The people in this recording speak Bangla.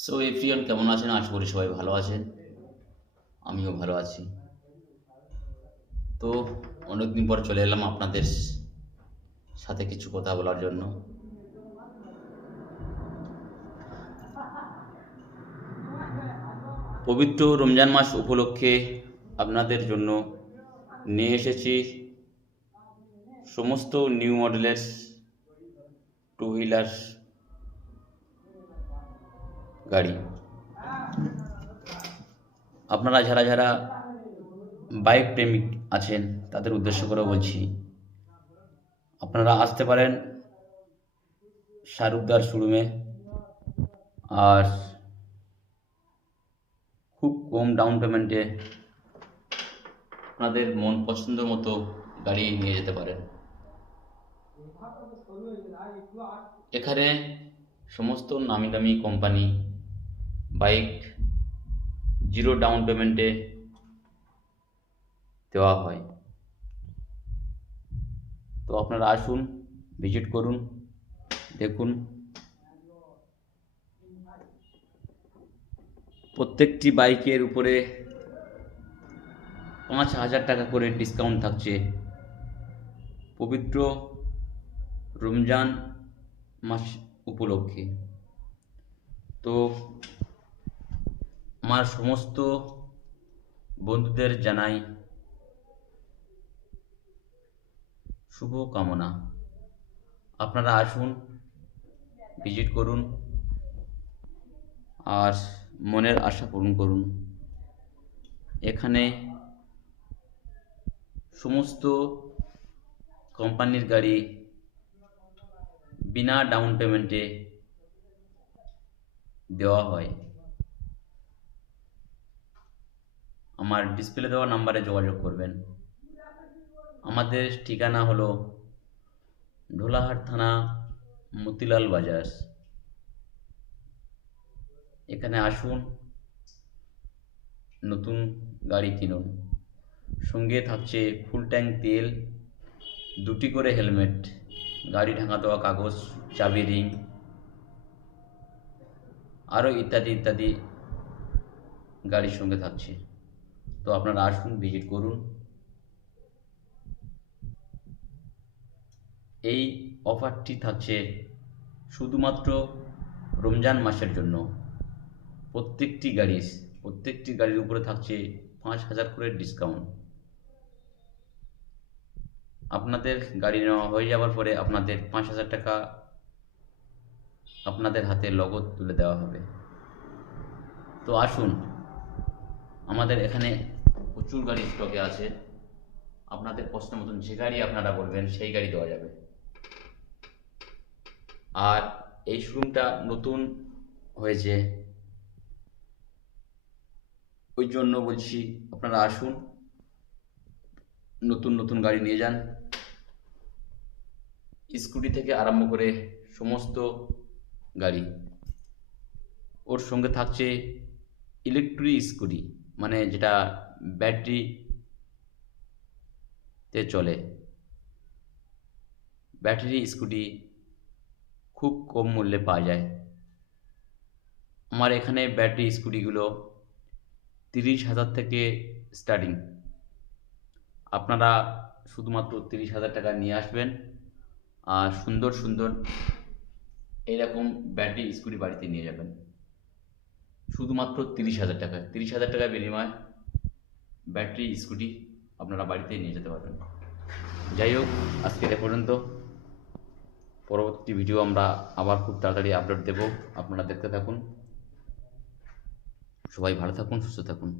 সো এভরিওয়ান কেমন আছেন? আশা করি সবাই ভালো আছেন। আমিও ভালো আছি। তো অনেকদিন পর চলে এলাম আপনাদের সাথে কিছু কথা বলার জন্য। পবিত্র রমজান মাস উপলক্ষে আপনাদের জন্য নিয়ে এসেছি সমস্ত নিউ মডেলের টু হুইলার গাড়ি। আপনারা যারা যারা বাইক প্রেমিক আছেন তাদের উদ্দেশ্য করে বলছি, আপনারা আসতে পারেন শাহরুখদার শোরুমে। আর খুব কম ডাউন পেমেন্টে আপনাদের মন পছন্দ মতো গাড়ি নিয়ে যেতে পারেন। এখানে সমস্ত নামি দামি কোম্পানি বাইক জিরো ডাউন পেমেন্টে দেওয়া হয়। তো আপনারা আসুন, ভিজিট করুন, দেখুন। প্রত্যেকটি বাইকের উপরে 5,000 টাকা করে ডিসকাউন্ট থাকছে পবিত্র রমজান মাস উপলক্ষে। তো আমার সমস্ত বন্ধুদের জানাই শুভ কামনা। আপনারা আসুন, ভিজিট করুন আর মনের আশা পূরণ করুন। এখানে সমস্ত কোম্পানির গাড়ি বিনা ডাউন পেমেন্টে দেওয়া হয়। আমার ডিসপ্লে দেওয়া নাম্বারে যোগাযোগ করবেন। আমাদের ঠিকানা হলো ঢোলাহাট থানা, মতিলাল বাজার। এখানে আসুন, নতুন গাড়ি কিনুন। সঙ্গে থাকছে ফুল ট্যাঙ্ক তেল, 2টি করে হেলমেট, গাড়ি ঢাকা দেওয়া কাগজ, চাবি রিং, আরও ইত্যাদি ইত্যাদি গাড়ির সঙ্গে থাকছে। তো আপনারা আসুন, ভিজিট করুন। এই অফারটি থাকছে শুধুমাত্র রমজান মাসের জন্য। প্রত্যেকটি গাড়ির উপরে থাকছে 5,000 করে ডিসকাউন্ট। আপনাদের গাড়ি নেওয়া হয়ে যাওয়ার পরে আপনাদের 5,000 টাকা আপনাদের হাতে নগদ তুলে দেওয়া হবে। তো আসুন, আমাদের এখানে প্রচুর গাড়ি স্টকে আছে। আপনাদের পছন্দ মতন যে গাড়ি আপনারা বলবেন সেই গাড়ি দেওয়া যাবে। আর এই শোরুমটা নতুন হয়েছে, ওই জন্য বলছি আপনারা আসুন, নতুন নতুন গাড়ি নিয়ে যান। স্কুটি থেকে আরম্ভ করে সমস্ত গাড়ি। ওর সঙ্গে থাকছে ইলেকট্রিক স্কুটি, মানে যেটা ব্যাটারিতে চলে। ব্যাটারি স্কুটি খুব কম মূল্যে পাওয়া যায়। আমার এখানে ব্যাটারি স্কুটিগুলো 30,000 থেকে স্টার্টিং। আপনারা শুধুমাত্র 30,000 টাকা নিয়ে আসবেন আর সুন্দর সুন্দর এইরকম ব্যাটারি স্কুটি বাড়িতে নিয়ে যাবেন। শুধুমাত্র 30,000 টাকায়, 30,000 টাকার বিনিময়ে ব্যাটারি স্কুটি আপনারা বাড়িতে নিয়ে যেতে পারবেন। যাই হোক, আজকের এ পর্যন্ত। পরবর্তী ভিডিও আমরা আবার খুব তাড়াতাড়ি আপলোড দেব, আপনারা দেখতে থাকুন। সবাই ভালো থাকুন, সুস্থ থাকুন।